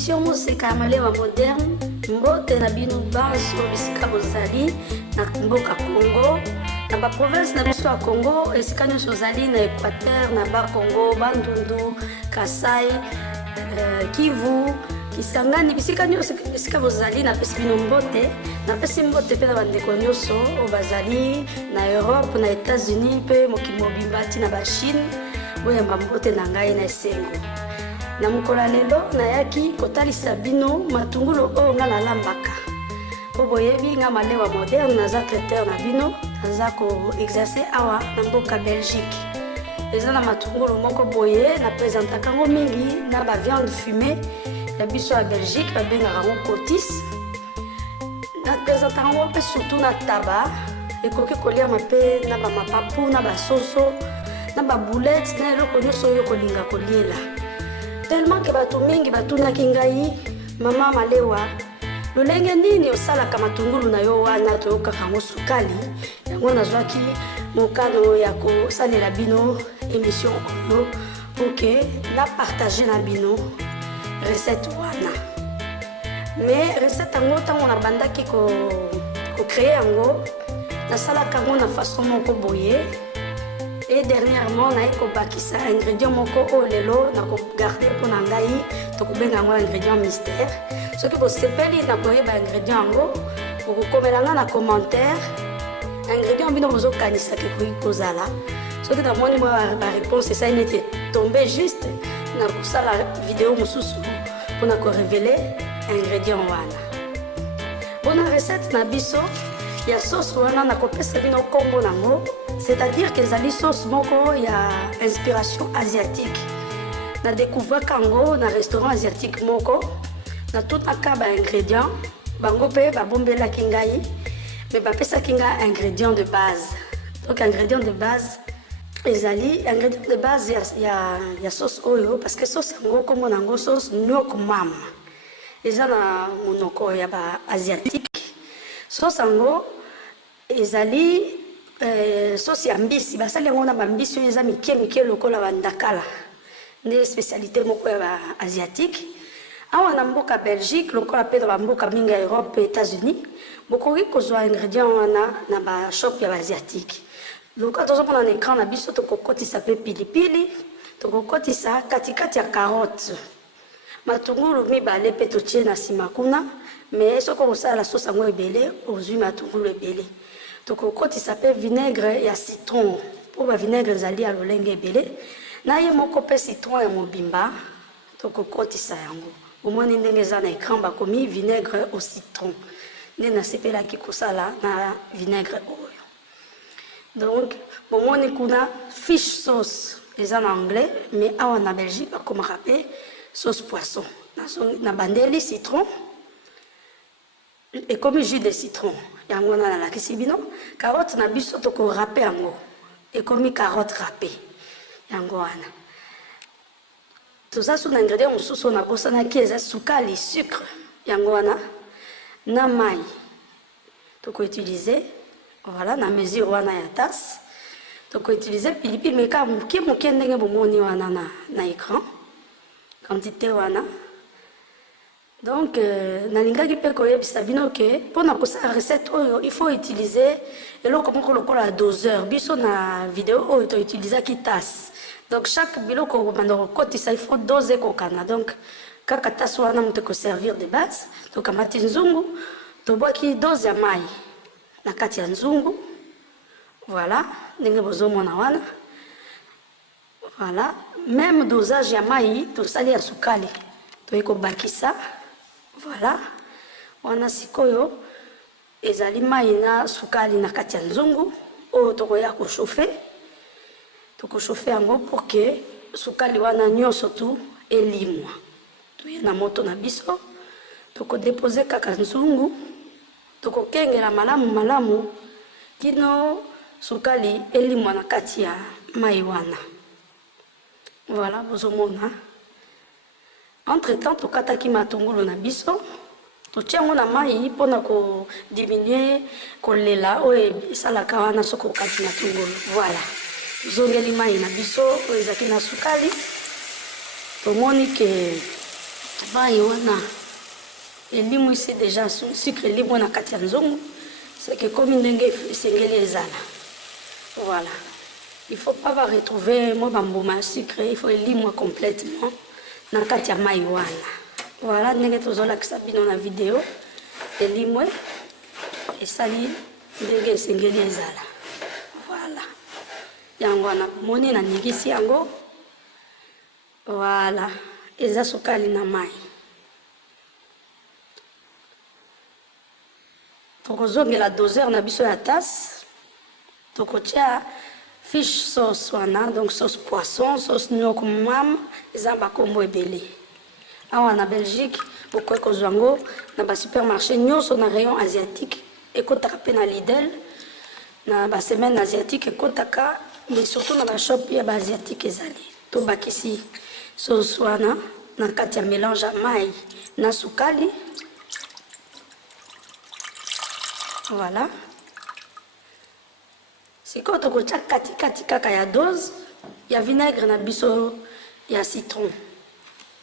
émission Moseka Malewa moderne, mbote na bino banso bisika bozali na mboka Congo, na ba province na biso ya Congo, esika nyonso ozali na Équateur, na ba Congo, Bandundu, Kasai, Kivu, Kisangani, bisika nyonso esika bozali na pesi bino mbote, na pesi mbote pe na bandeko nyonso bazali na Europe, na États-Unis pe mokili mobimba na ba Chine, boya mbote na ngai na esengo. Na mukola lelo nayaki kotalisa bino matungulu oyo nga nalambaka. Po boyebi nga Malewa moderne naza traiteur na bino, naza ko exercer awa na mboka Belgique. Eza na matungulu moko boye na présentaka ngo mingi na ba viande fumée ya biso ya Belgique babengaka ngo cotis. Na présentaka ngo pe surtout na taba ekoki kolia mape na ba mapapu na ba soso na ba boulette na eloko nyonso oyo kolinga koliela. Tellement que batu mingi batunaki ngai mama Malewa lolenge nini osalaka matungulu na yo wana toyokaka ngo sukali yango nazwaki mokano ya kosalela bino émission oyo pour na partager na bino recette wana. Mais recette yango ntango na bandaki ko créer yango nasalaka ngo na façon moko boye. Et dernièrement, na eko bakisa ingrédient moko o lelo na ko garder pour nangai to ko benga ngo ingrédient mystère. Ce que vous sepeli na ko yeba ingrédient ngo pour ko komelanga na commentaire ingrédient bino bozo kanisa ke ko kozala. Ce que na moni moi la réponse ça n'était tombé juste na ko sala vidéo mususu pour na ko révéler ingrédient wana. Bonne recette na biso ya sauce wana na ko pesa bino kombo nango. C'est-à-dire que les sauces moko ya inspiration asiatique. Na découvert kango na restaurant asiatique moko na tout akaba ingrédients bango pe ba bombela kingai mais ba pesa kinga ingrédients de base. Donc ingrédients de base ezali ingrédients de base ya sauce oyo parce que sauce ngo comme nango sauce nyok mam. Eza na monoko ya ba asiatique. Sauce ngo ezali sauce ya mbisi basali yango na bambisi oyo eza mike lokola bandakala nde spécialité moko ya asiatique. Awa na mboka Belgique lokola pe na bamboka mingi ya Europe pe États-Unis bokoki kozwa ingrédient wana na bashop ya baasiatique. Lokola tozomona na écran na biso tokokotisa pe pilipili, tokokotisa katikati ya carotte, matungulu mibale pe totie na nsima kuna. Mais soki okosala sauce yango ebele ozwi matungulu ebele. Tokokotisa pe vinaigre ya citron po ba vinaigre ezali ya lolenge ebele na ye moko pe citron ya mobimba tokokotisa yango. Omoni ndenge eza na écran bakomi vinaigre au citron nde nasepelaki kosala na vinaigre oyo. Donc bomoni kuna fish sauce eza na anglais mais awa na Belgique bakomaka pe sauce poisson na bandeli citron et comme jus de citron yango na la kisibino carotte na biso to ko râper yango et comme carotte râpée yango wana tout ça sont ingrédients mususu na bosana kieza sukali sucre yango wana na mai to ko utiliser voilà na mesure wana ya tasse to ko utiliser pilipili mais ka muke ndenge bomoni wana na écran quantité wana. Donc, nalingaki pe koyebisa bino ke pona kosala recette oyo il faut utiliser eloko moko lokola doseur. Biso na vidéo oyo to utiliser ki tasse. Donc chaque biloko bando kotisa il faut doser kokana. Donc kaka tasse wana moto ko servir de base. Donc amati nzungu to boki dose ya mai na kati ya nzungu. Voilà, ndenge bozomona wana. Voilà, même dosage ya mai to sali ya sukali. To eko bakisa. Voilà, wana sikoyo ezali mai na sukali na kati ya nzungu oyo tokoya kochauffer yango pour que sukali wana nyonso tu elimwa. Toye na moto na biso tokodepose kaka nzungu tokokengela malamu kino sukali elimwa na kati ya mai wana. Voilà, bozomona. Entre-temps, tokataki matungulu na biso, totiango na mai pona ko diminuer kolela oyo esalaka wana soko kati matungulu. Voilà. Zongeli mai na biso ezaki na sukali. Tomoni ke mai wana elimu isi déjà sucre elimu na kati ya nzungu c'est que comme ndenge esengeli ezala voilà il faut pas va retrouver moi bambuma ya sucre il faut elimu complètement na kati ya mai wana voilà ndenge tozolakisa bino na video elimu esali ndenge esengeli ezala voilà yango wana moni na ningisi yango voilà eza sukali na mai tokozongela doseur na biso ya tasse tokotia fish sauce wana donc sauce poisson sauce nyoko mam eza bakombo ebele awa na Belgique bokoki kozwa yango na basupermarché nyonso na rayon asiatique ekotaka mpe na Lidl na basemaine asiatique ekotaka mais surtout na bashop ya baasiatique ezali tobakisi sauce wana na kati ya mélange ya mai na sukali voilà sikoyo tokotia katikati kaka ya dose ya vinaigre na biso ya citron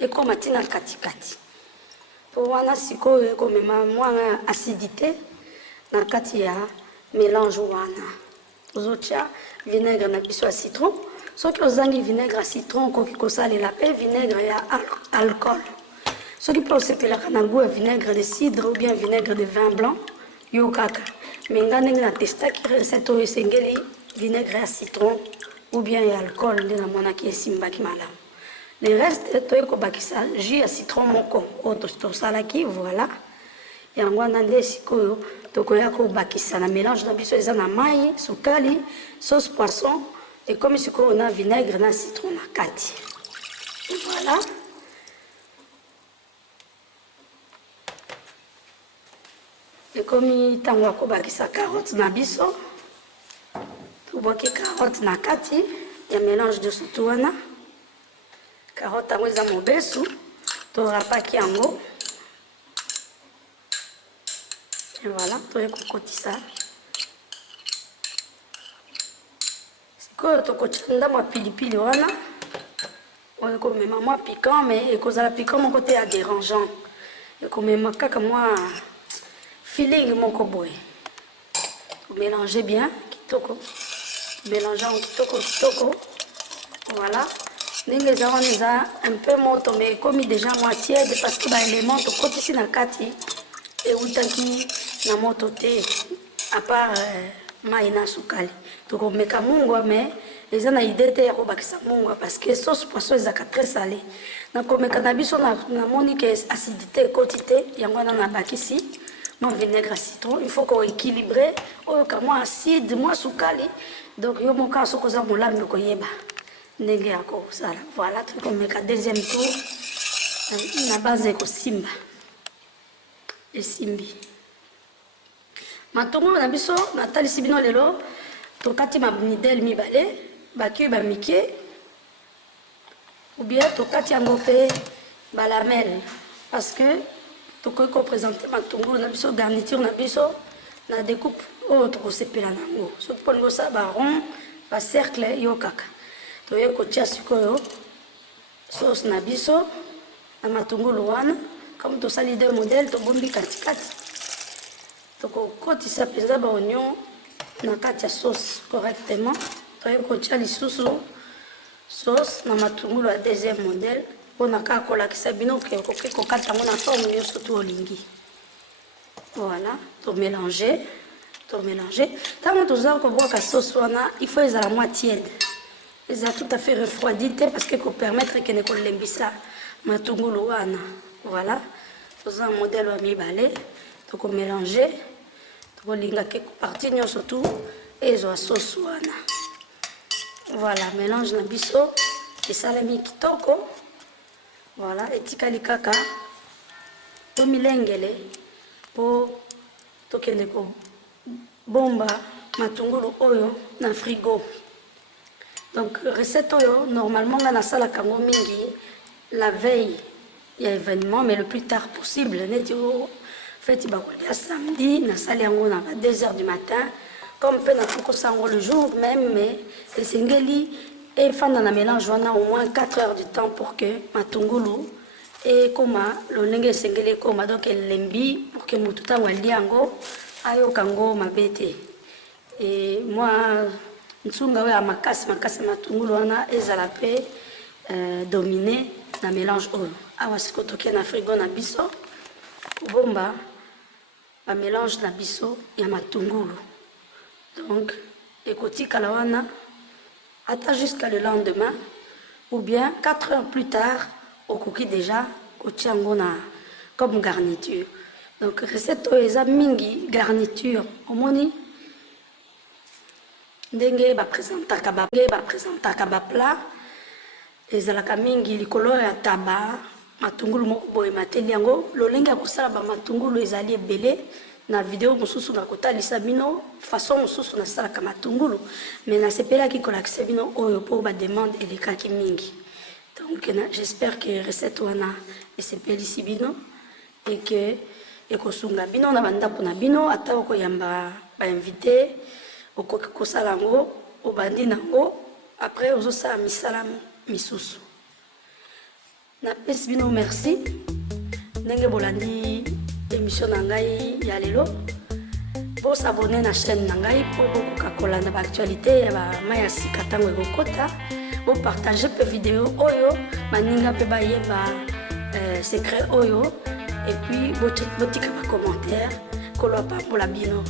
ekoma ntina katikati po wana sikoyo ekomema mwa acidité na kati ya mélange wana tozotia vinaigre na biso ya citron soki ozangi vinaigre ya citron okoki kosalela mpe vinaigre ya alcool soki mpe osepelaka na goût ya vinaigre de cidre ou bien vinaigre de vin blanc yo kaka me nga ndenge natestaki recette oyo esengeli vinaigre ya citron ou bien ya alcool nde namonaki esimbaki malamu le reste toyei kobakisa jus ya citron moko oyo tosalaki voilà yango wana nde sikoyo tokoya kobakisa na mélange na biso eza na mai sukali sauce poisson ekomi sikoyo na vinaigre na citron na kati voilà ekomi ntango ya kobakisa carotte na biso tobwaki carotte na kati ya mélange de sutu wana carotte yango eza mobesu torapaki yango et voilà toye kokotisa sikoyo tokotia ndambo ya pilipili wana oyo ekomema mwa piquant mais ekozala piquant moko te ya dérangeant ekomema kaka mwa feeling moko boye mélanger bien kitoko mélangeant kitoko voilà ndenge eza wana eza un peu moto mais ekomi déjà mwa tiède parce que baélément tokotisi na kati eutaki na moto te à part mai na sukali tokomeka mungwa mais eza na idée te ya kobakisa mungwa parce que sauce poisson ezaka très salé nakomeka na biso namoni ke acidité ekoti te yango wana nabakisi mwa vinaigre ya citron il faut koéquilibre oyo ka mwa acide mwa sukali donc yo moka soki oza molambi okoyeba ndenge ya kosala voilà tokomeka deuxième tour na base ekosimba esimbi matongo na biso natalisi bino lelo tokati mamidele mibale bakui bamike ou bien tokati yango mpe balamele parce que tokoki kopresente matungulu na biso garniture na biso na découpe oyo tokosepela nango soki mponi kosala baron bacercle yo kaka toye kotia sikoyo sauce na biso na matungulu wana comme tosali deux modèle tobombi katikati tokokotisa mpenza baoignon na kati ya sauce correctement toye kotia lisusu sauce na matungulu ya deuxième modèle mpona kaka kolakisa bino ke okoki kokata yango na forme nyonso to olingi voilà tomélange ntango toza kobwaka sauce wana il faut ezala mwa tiède eza tout à fait refroidi te parce que kopermettre kene kolembisa matungulu wana voilà toza modèle wa mibale tokomélange tokolinga ke partie nyonso tu ezwa sauce wana voilà mélange na biso esalami kitoko voilà etikali kaka tomilengele po tokende kobomba matungulu oyo na frigo donc recette oyo normalement nga nasalaka yango mingi la veille ya événement mais le plus tard possible neti o feti bakolia samedi nasali yango na 2h du matin comme mpe nakokosa yango le jour même mais esengeli efanda na mélange wana au moins 4 heures du temps pour que matungulu et koma lolenge sengele koma donc lembi pour que mutu tango aliango ayo kango mabete et moi nsunga we makasi matungulu wana ezala pe dominé na mélange oyo awa siko toke na frigo na biso bomba ba mélange na biso ya matungulu donc ekotikala wana ata jusqu'à le lendemain ou bien 4 heures plus tard au cookie déjà kotiango na comme garniture donc recette oyo eza mingi garniture omoni ndenge bapresentaka ba plat ezalaka mingi likolo ya taba matungulu moko boye mateli yango lolenge ya kosala ba matungulu ezali ebele na video mosusu na kotalisa bino façon mosusu nasalaka matungulu mais nasepelaki kolakisa bino oyo mpo bademande elekaki mingi donc j'espère que recette wana esepelisi bino et que ekosunga bino na bandako na bino ata okoyamba bainvité okoki kosala yango obandi nango après ozosala misala misusu napesi bino merci ndenge bolandi émission na ngai ya lelo bosabone na chaîne na ngai mpo bokoka kolanda baactualité ya bamai ya sika ntango ekokota bopartage mpe video oyo baninga mpe bayeba secret oyo et puis botika bacommentaire koloba pambola bino